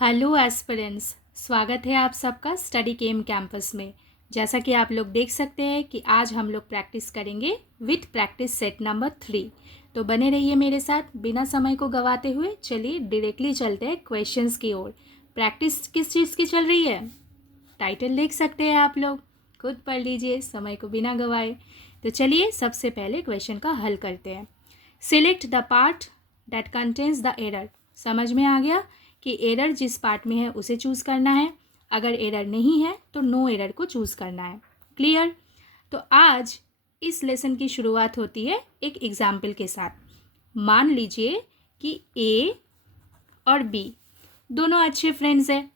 Hello aspirants, स्वागत है आप सबका स्टडी केम कैंपस में। जैसा कि आप लोग देख सकते हैं कि आज हम लोग प्रैक्टिस करेंगे विथ प्रैक्टिस सेट नंबर 3। तो बने रहिए मेरे साथ बिना समय को गवाते हुए। चलिए डायरेक्टली चलते हैं क्वेश्चंस की ओर। प्रैक्टिस किस चीज़ की चल रही है, टाइटल देख सकते हैं आप लोग, खुद पढ़ लीजिए समय को बिना गवाए। तो चलिए सबसे पहले क्वेश्चन का हल करते हैं। Select the part that contains the error. समझ में आ गया कि एरर जिस पार्ट में है उसे चूज़ करना है, अगर एरर नहीं है तो नो एरर को चूज़ करना है। क्लियर? तो आज इस लेसन की शुरुआत होती है एक एग्जाम्पल के साथ। मान लीजिए कि ए और बी दोनों अच्छे फ्रेंड्स हैं।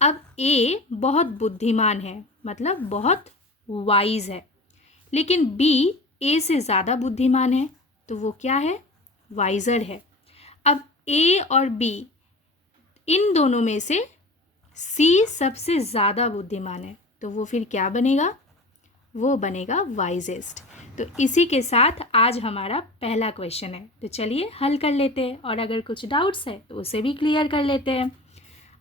अब ए बहुत बुद्धिमान है, मतलब बहुत वाइज है, लेकिन बी ए से ज़्यादा बुद्धिमान है, तो वो क्या है? वाइजर है। अब ए और बी इन दोनों में से सी सबसे ज़्यादा बुद्धिमान है, तो वो फिर क्या बनेगा? वो बनेगा वाइजेस्ट। तो इसी के साथ आज हमारा पहला क्वेश्चन है। तो चलिए हल कर लेते हैं, और अगर कुछ डाउट्स है तो उसे भी क्लियर कर लेते हैं।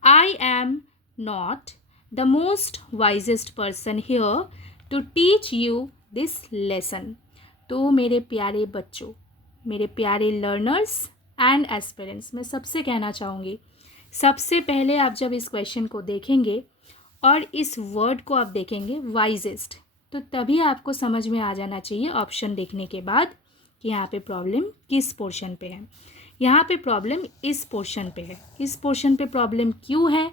I am not the most wisest person here to teach you this lesson. तो मेरे प्यारे बच्चों, मेरे प्यारे लर्नर्स एंड एस्पिरेंट्स, मैं सबसे कहना चाहूँगी, सबसे पहले आप जब इस क्वेश्चन को देखेंगे और इस वर्ड को आप देखेंगे वाइजेस्ट, तो तभी आपको समझ में आ जाना चाहिए ऑप्शन देखने के बाद कि यहाँ पे प्रॉब्लम किस पोर्शन पे है। यहाँ पे प्रॉब्लम इस पोर्शन पे है। इस पोर्शन पे प्रॉब्लम क्यों है,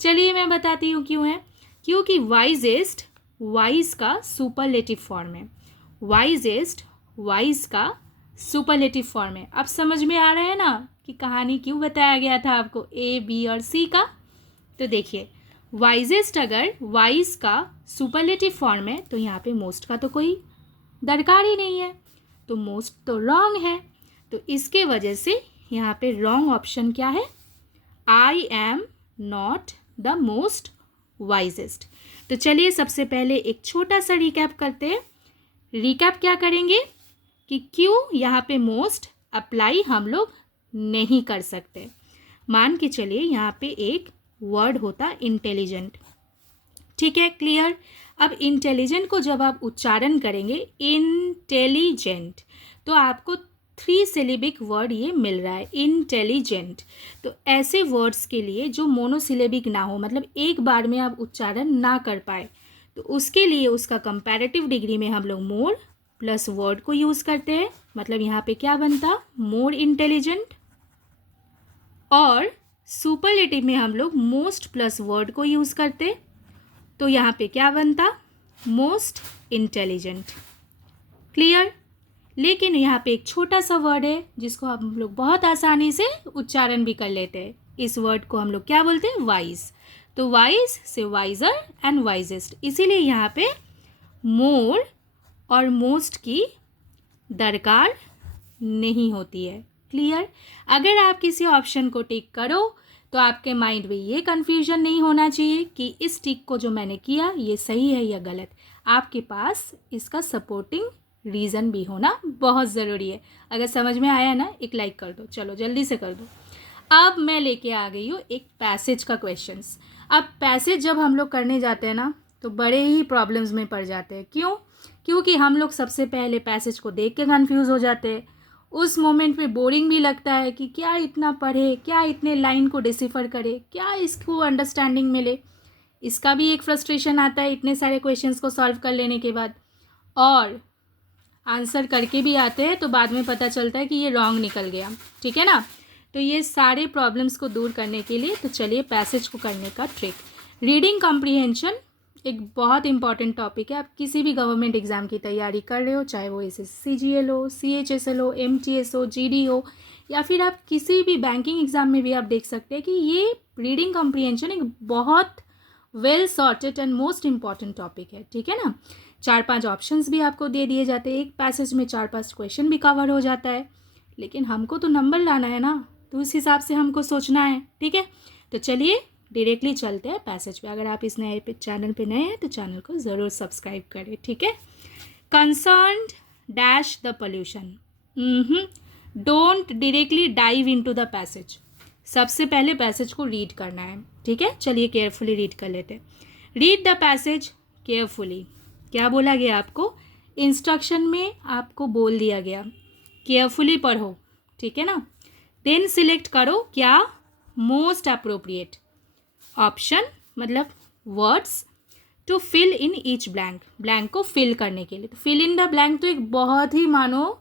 चलिए मैं बताती हूँ क्यों है। क्योंकि वाइजेस्ट वाइज का सुपरलेटिव फॉर्म है। वाइजेस्ट वाइज का सुपरलेटिव फॉर्म है। अब समझ में आ रहा है ना कि कहानी क्यों बताया गया था आपको ए, बी और सी का? तो देखिए, वाइजेस्ट अगर वाइज का सुपरलेटिव फॉर्म है तो यहाँ पे मोस्ट का तो कोई दरकार ही नहीं है, तो मोस्ट तो रॉन्ग है। तो इसके वजह से यहाँ पे रॉन्ग ऑप्शन क्या है? आई am not the most wisest. तो चलिए सबसे पहले एक छोटा सा रिकैप करते हैं। रिकैप क्या करेंगे कि क्यों यहाँ पे मोस्ट अप्लाई हम लोग नहीं कर सकते। मान के चलिए यहाँ पे एक वर्ड होता इंटेलिजेंट, ठीक है, क्लियर। अब इंटेलिजेंट को जब आप उच्चारण करेंगे इंटेलिजेंट, तो आपको 3 सिलेबिक वर्ड ये मिल रहा है, इंटेलिजेंट। तो ऐसे वर्ड्स के लिए जो मोनोसिलेबिक ना हो, मतलब एक बार में आप उच्चारण ना कर पाए, तो उसके लिए उसका कंपैरेटिव डिग्री में हम लोग मोर प्लस वर्ड को यूज़ करते हैं। मतलब यहाँ पे क्या बनता? More intelligent. और सुपरलेटिव में हम लोग मोस्ट प्लस वर्ड को यूज़ करते, तो यहाँ पे क्या बनता? Most intelligent. क्लियर? लेकिन यहाँ पे एक छोटा सा वर्ड है जिसको हम लोग बहुत आसानी से उच्चारण भी कर लेते हैं। इस वर्ड को हम लोग क्या बोलते हैं? वाइज। तो वाइज से वाइजर एंड वाइजेस्ट, इसीलिए यहाँ पे मोर और मोस्ट की दरकार नहीं होती है। क्लियर? अगर आप किसी ऑप्शन को टिक करो तो आपके माइंड में ये कन्फ्यूजन नहीं होना चाहिए कि इस टिक को जो मैंने किया ये सही है या गलत। आपके पास इसका सपोर्टिंग रीज़न भी होना बहुत ज़रूरी है। अगर समझ में आया ना, एक लाइक कर दो, चलो जल्दी से कर दो। अब मैं लेके आ गई हूँ एक पैसेज का क्वेश्चंस। अब पैसेज जब हम लोग करने जाते हैं ना तो बड़े ही प्रॉब्लम्स में पड़ जाते हैं। क्यों? क्योंकि हम लोग सबसे पहले पैसेज को देख के कन्फ्यूज़ हो जाते हैं। उस मोमेंट में बोरिंग भी लगता है कि क्या इतना पढ़े, क्या इतने लाइन को डिसिफर करे, क्या इसको अंडरस्टैंडिंग मिले। इसका भी एक फ्रस्ट्रेशन आता है इतने सारे क्वेश्चंस को सॉल्व कर लेने के बाद, और आंसर करके भी आते हैं तो बाद में पता चलता है कि ये रॉन्ग निकल गया। ठीक है ना? तो ये सारे प्रॉब्लम्स को दूर करने के लिए तो चलिए पैसेज को करने का ट्रिक। रीडिंग कॉम्प्रिहेंशन एक बहुत इंपॉर्टेंट टॉपिक है। आप किसी भी गवर्नमेंट एग्ज़ाम की तैयारी कर रहे हो, चाहे वो SSCGL हो, CHSL हो, MTS हो, GD हो, या फिर आप किसी भी बैंकिंग एग्ज़ाम में भी आप देख सकते हैं कि ये रीडिंग कॉम्प्रिहेंशन एक बहुत well sorted and most important topic है। ठीक है ना? 4-5 ऑप्शंस भी आपको दे दिए जाते हैं, एक पैसेज में 4-5 क्वेश्चन भी कवर हो जाता है, लेकिन हमको तो नंबर लाना है ना, तो उस हिसाब से हमको सोचना है। ठीक है? तो चलिए डायरेक्टली चलते हैं पैसेज पे। अगर आप इस नए चैनल पे नए हैं तो चैनल को ज़रूर सब्सक्राइब करें। ठीक है? Concerned dash the pollution, don't directly dive into the passage. सबसे पहले पैसेज को रीड करना है, ठीक है। चलिए केयरफुली रीड कर लेते हैं। Read the passage carefully. क्या बोला गया आपको? इंस्ट्रक्शन में आपको बोल दिया गया केयरफुली पढ़ो, ठीक है ना। देन सिलेक्ट करो क्या? मोस्ट अप्रोप्रिएट ऑप्शन, मतलब words to fill in each blank, blank को फिल करने के लिए। तो फिल इन द ब्लैंक तो एक बहुत ही मानो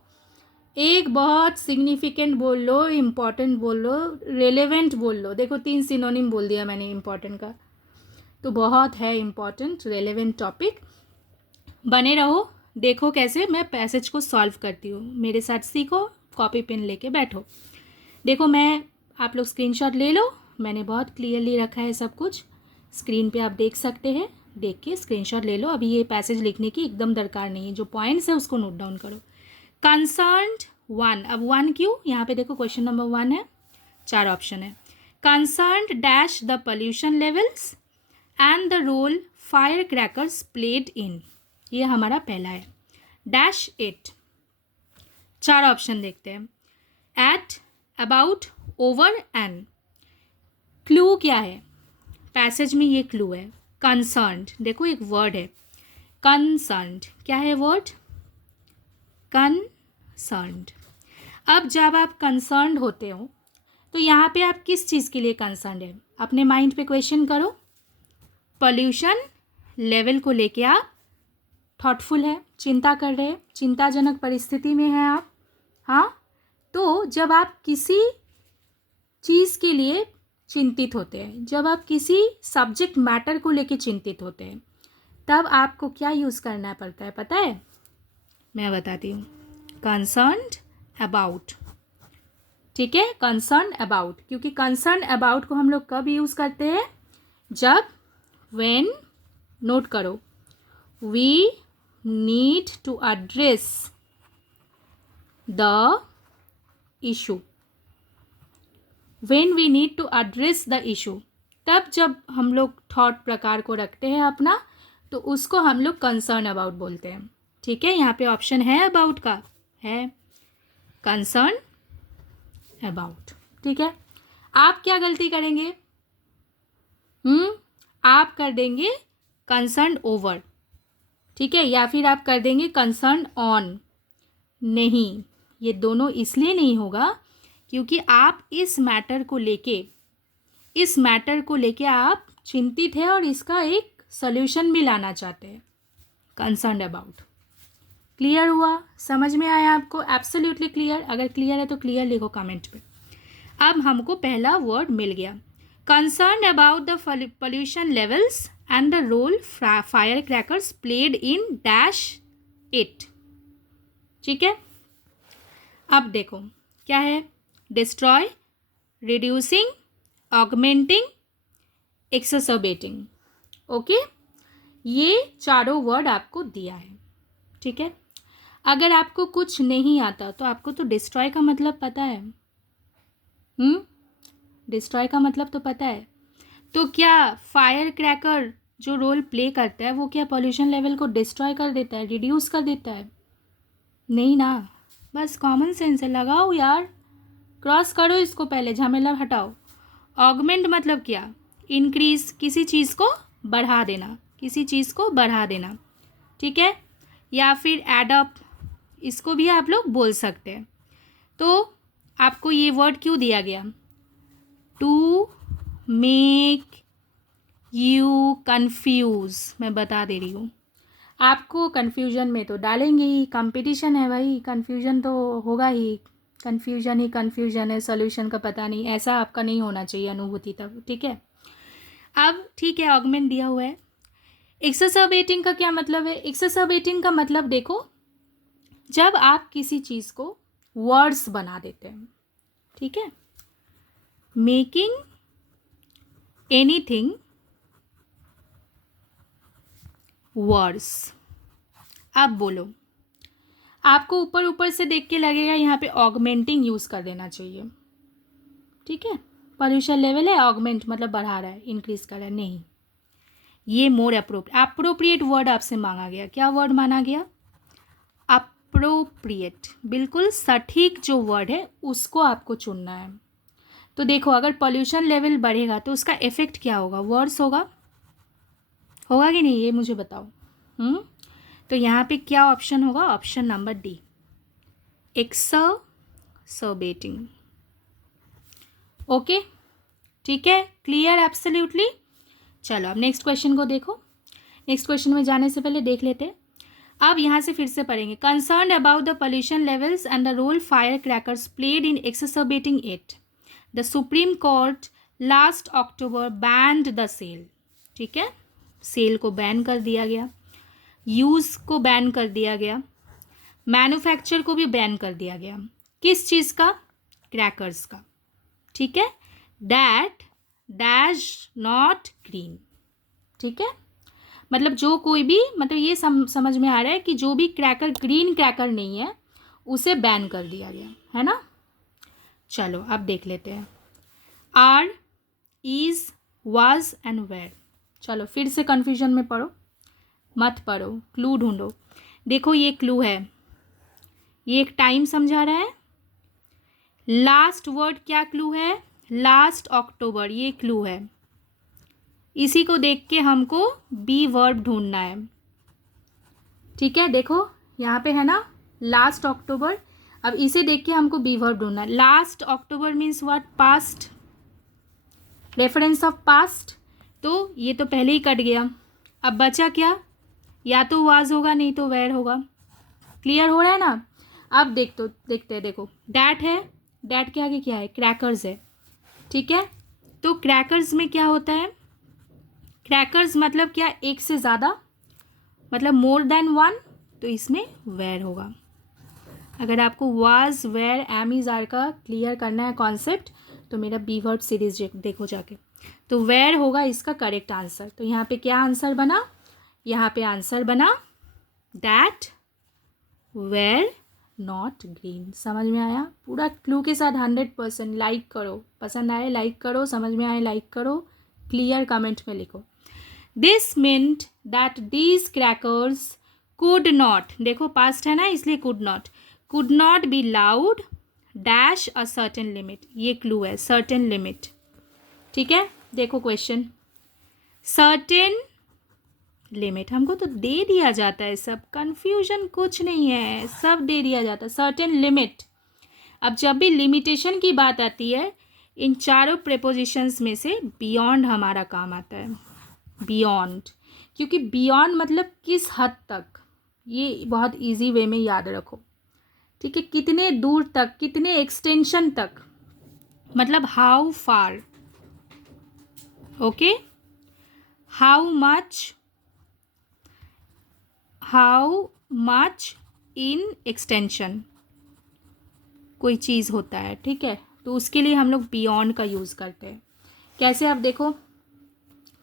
एक बहुत सिग्निफिकेंट बोल लो, इम्पॉर्टेंट बोल लो, रेलेवेंट बोल लो। देखो 3 सिनोनिम बोल दिया मैंने इम्पॉर्टेंट का, तो बहुत है इम्पॉर्टेंट रेलेवेंट टॉपिक। बने रहो, देखो कैसे मैं पैसेज को सॉल्व करती हूँ, मेरे साथ सीखो, कॉपी पेन लेके बैठो। देखो मैं, आप लोग स्क्रीनशॉट ले लो, मैंने बहुत क्लियरली रखा है सब कुछ, स्क्रीन पे आप देख सकते हैं, देख के स्क्रीनशॉट ले लो। अभी ये पैसेज लिखने की एकदम दरकार नहीं है, जो पॉइंट्स है उसको नोट डाउन करो। कंसर्न्ड 1, अब 1 क्यों? यहाँ पे देखो क्वेश्चन नंबर 1 है, 4 ऑप्शन है। Concerned dash the pollution levels and the role fire crackers played in, ये हमारा पहला है। डैश इट, 4 ऑप्शन देखते हैं। At, about, over, and. Clue क्या है पैसेज में? ये क्लू है कंसर्न्ड। देखो एक वर्ड है कंसर्न्ड, क्या है वर्ड? कंसर्न्ड। अब जब आप कंसर्न्ड होते हो तो यहाँ पे आप किस चीज़ के लिए कंसर्न्ड है? अपने माइंड पे क्वेश्चन करो। पोल्यूशन लेवल को लेके आप थॉटफुल है, चिंता कर रहे हैं, चिंताजनक परिस्थिति में हैं आप, हाँ। तो जब आप किसी चीज़ के लिए चिंतित होते हैं, जब आप किसी सब्जेक्ट मैटर को लेके चिंतित होते हैं, तब आपको क्या यूज़ करना पड़ता है पता है? मैं बताती हूँ। कंसर्न्ड अबाउट, ठीक है, कंसर्न अबाउट। क्योंकि कंसर्न अबाउट को हम लोग कब यूज़ करते हैं? जब, व्हेन, नोट करो, we need to address the issue, when we need to address the issue, तब जब हम लोग थॉट प्रकार को रखते हैं अपना, तो उसको हम लोग कंसर्न अबाउट बोलते हैं, ठीक है। यहाँ पे ऑप्शन है अबाउट का, है कंसर्न अबाउट, ठीक है। आप क्या गलती करेंगे? आप कर देंगे कंसर्न ओवर, ठीक है, या फिर आप कर देंगे कंसर्न ऑन। नहीं, ये दोनों इसलिए नहीं होगा क्योंकि आप इस मैटर को लेके आप चिंतित हैं और इसका एक सॉल्यूशन भी लाना चाहते हैं। Concern about. क्लियर हुआ? समझ में आया आपको? Absolutely clear? अगर क्लियर है तो क्लियर लिखो कमेंट पे। अब हमको पहला वर्ड मिल गया, concern about the pollution levels and the role fire crackers played in dash it, ठीक है। अब देखो क्या है? Destroy, reducing, augmenting, exacerbating, okay. ये चारों वर्ड आपको दिया है, ठीक है। अगर आपको कुछ नहीं आता तो आपको तो डिस्ट्रॉय का मतलब पता है, डिस्ट्रॉय का मतलब तो पता है। तो क्या फायर क्रैकर जो रोल प्ले करता है वो क्या पॉल्यूशन लेवल को डिस्ट्रॉय कर देता है, रिड्यूस कर देता है? नहीं ना, बस कॉमन सेंस है, लगाओ यार, क्रॉस करो इसको, पहले झमेला हटाओ। ऑगमेंट मतलब क्या? इंक्रीज, किसी चीज़ को बढ़ा देना, किसी चीज़ को बढ़ा देना, ठीक है। या फिर एडअप, इसको भी आप लोग बोल सकते हैं। तो आपको ये वर्ड क्यों दिया गया? टू मेक यू कंफ्यूज, मैं बता दे रही हूँ आपको, कन्फ्यूजन में तो डालेंगे ही, कंपटीशन है भाई, कन्फ्यूजन तो होगा ही, कन्फ्यूजन है, सॉल्यूशन का पता नहीं, ऐसा आपका नहीं होना चाहिए अनुभूति तब, ठीक है। अब ठीक है, ऑगमेंट दिया हुआ है। एक्सरसर्बेटिंग का क्या मतलब है? एक्सरसर्बेटिंग का मतलब देखो, जब आप किसी चीज़ को वर्ड्स बना देते हैं, ठीक है, मेकिंग एनीथिंग वर्ड्स। अब बोलो, आपको ऊपर ऊपर से देख के लगेगा यहाँ पे ऑगमेंटिंग यूज़ कर देना चाहिए, ठीक है। पोल्यूशन लेवल है, ऑगमेंट मतलब बढ़ा रहा है, इंक्रीज कर रहा है, नहीं, ये मोर अप्रोप्रिएट वर्ड आपसे मांगा गया। क्या वर्ड माना गया? अप्रोप्रिएट, बिल्कुल सटीक जो वर्ड है उसको आपको चुनना है। तो देखो अगर पॉल्यूशन लेवल बढ़ेगा तो उसका इफेक्ट क्या होगा, वर्स होगा कि नहीं, ये मुझे बताओ। तो यहाँ पे क्या ऑप्शन होगा, ऑप्शन नंबर डी, एक्सरसर्बेटिंग। ओके, ठीक है, क्लियर, एब्सोल्युटली। चलो अब नेक्स्ट क्वेश्चन को देखो। नेक्स्ट क्वेश्चन में जाने से पहले देख लेते हैं। अब यहाँ से फिर से पढ़ेंगे। Concern about the pollution levels and the role fire crackers played in exacerbating it, the Supreme Court last October banned the sale. ठीक है, सेल को बैन कर दिया गया, यूज़ को बैन कर दिया गया, मैन्युफैक्चर को भी बैन कर दिया गया। किस चीज़ का, क्रैकर्स का। ठीक है, दैट डैश नॉट ग्रीन। ठीक है, मतलब जो कोई भी, मतलब ये समझ में आ रहा है कि जो भी क्रैकर ग्रीन क्रैकर नहीं है उसे बैन कर दिया गया है ना। चलो अब देख लेते हैं। Are, is, was and where. चलो फिर से कन्फ्यूजन में पढ़ो, मत पढ़ो, क्लू ढूंढो। देखो ये क्लू है, ये एक टाइम समझा रहा है। लास्ट वर्ड क्या क्लू है, लास्ट अक्टूबर, ये क्लू है। इसी को देख के हमको बी वर्ब ढूंढना है। ठीक है, देखो यहाँ पे है ना लास्ट अक्टूबर, अब इसे देख के हमको बी वर्ब ढूंढना है। Last October means what, past, reference of past. तो ये तो पहले ही कट गया, अब बचा क्या, या तो वाज होगा नहीं तो वेयर होगा। क्लियर हो रहा है ना। अब देखते हैं, देखो डैट है, डैट के आगे क्या है, क्रैकर्स है। ठीक है, तो क्रैकर्स में क्या होता है, क्रैकर्स मतलब क्या, एक से ज़्यादा, मतलब मोर देन वन, तो इसमें वेयर होगा। अगर आपको was, where, am, is, are का क्लियर करना है कॉन्सेप्ट तो मेरा बी वर्ब सीरीज देखो जाके। तो वेयर होगा इसका करेक्ट आंसर। तो यहाँ पे क्या आंसर बना, यहाँ पे आंसर बना दैट वेयर नॉट ग्रीन। समझ में आया, पूरा क्लू के साथ 100%। लाइक करो, पसंद आए लाइक करो, समझ में आए लाइक करो, क्लियर कमेंट में लिखो। This meant that these crackers could not, देखो पास्ट है ना इसलिए could not be loud dash a certain limit. ये क्लू है, सर्टेन लिमिट। ठीक है, देखो क्वेश्चन, सर्टेन लिमिट हमको तो दे दिया जाता है, सब कंफ्यूजन कुछ नहीं है, सब दे दिया जाता है, सर्टेन लिमिट। अब जब भी लिमिटेशन की बात आती है, इन चारों प्रेपोजिशंस में से बियॉन्ड हमारा काम आता है, बियॉन्ड। क्योंकि बियॉन्ड मतलब किस हद तक, ये बहुत इजी वे में याद रखो। ठीक है, कितने दूर तक, कितने एक्सटेंशन तक, मतलब how far. Okay, how much in extension कोई चीज़ होता है। ठीक है, तो उसके लिए हम लोग बियॉन्ड का यूज़ करते हैं। कैसे, आप देखो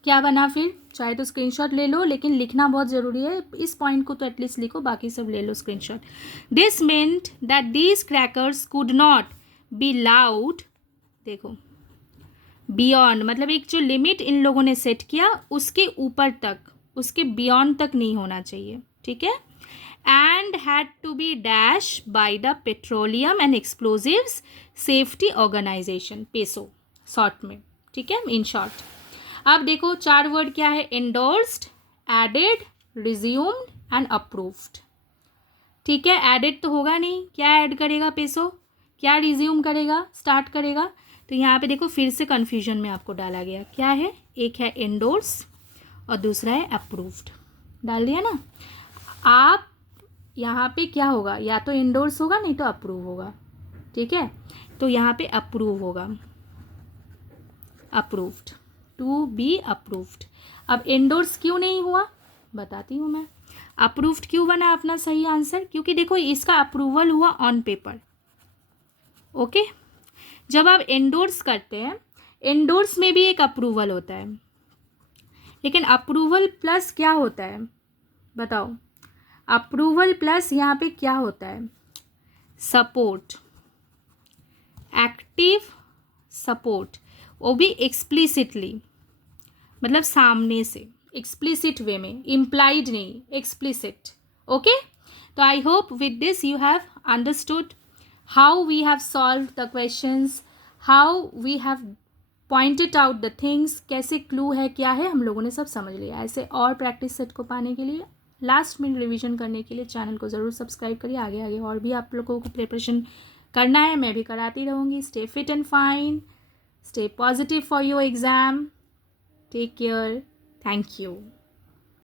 क्या बना, फिर चाहे तो स्क्रीनशॉट ले लो, लेकिन लिखना बहुत ज़रूरी है, इस पॉइंट को तो एटलीस्ट लिखो, बाकी सब ले लो screenshot. This meant that these crackers could not be loud, देखो बियॉन्ड मतलब एक जो लिमिट इन लोगों ने सेट किया उसके ऊपर तक, उसके बियॉन्ड तक नहीं होना चाहिए। ठीक है, and had to be dash by the petroleum and explosives safety organisation, PESO short में। ठीक है, इन शॉर्ट। अब देखो चार वर्ड क्या है, endorsed, added, resumed and approved. ठीक है, एडेड तो होगा नहीं, क्या ऐड करेगा पेसो, क्या रिज्यूम करेगा, स्टार्ट करेगा। तो यहाँ पे देखो फिर से कन्फ्यूजन में आपको डाला गया, क्या है, एक है एंडोर्स और दूसरा है अप्रूव्ड, डाल दिया ना। आप यहाँ पे क्या होगा, या तो एंडोर्स होगा नहीं तो अप्रूव होगा। ठीक है, तो यहाँ पे अप्रूव होगा, अप्रूव्ड, टू बी अप्रूव्ड। अब एंडोर्स क्यों नहीं हुआ बताती हूँ मैं। अप्रूव्ड क्यों बना अपना सही आंसर, क्योंकि देखो इसका अप्रूवल हुआ ऑन पेपर। ओके, जब आप एंडोर्स करते हैं, एंडोर्स में भी एक अप्रूवल होता है, लेकिन अप्रूवल प्लस क्या होता है बताओ, अप्रूवल प्लस यहाँ पे क्या होता है, सपोर्ट, एक्टिव सपोर्ट, वो भी एक्सप्लिसिटली, मतलब सामने से, एक्सप्लिसिट वे में, इम्प्लाइड नहीं, एक्सप्लिसिट। ओके, तो I hope with this you have understood how we have solved the questions, how we have pointed out the things, कैसे क्लू है क्या है हम लोगों ने सब समझ लिया। ऐसे और प्रैक्टिस सेट को पाने के लिए, लास्ट मिनट रिवीजन करने के लिए चैनल को ज़रूर सब्सक्राइब करिए। आगे आगे और भी आप लोगों को प्रिपरेशन करना है, मैं भी कराती रहूँगी। Stay fit and fine, stay positive for your exam, take care, thank you.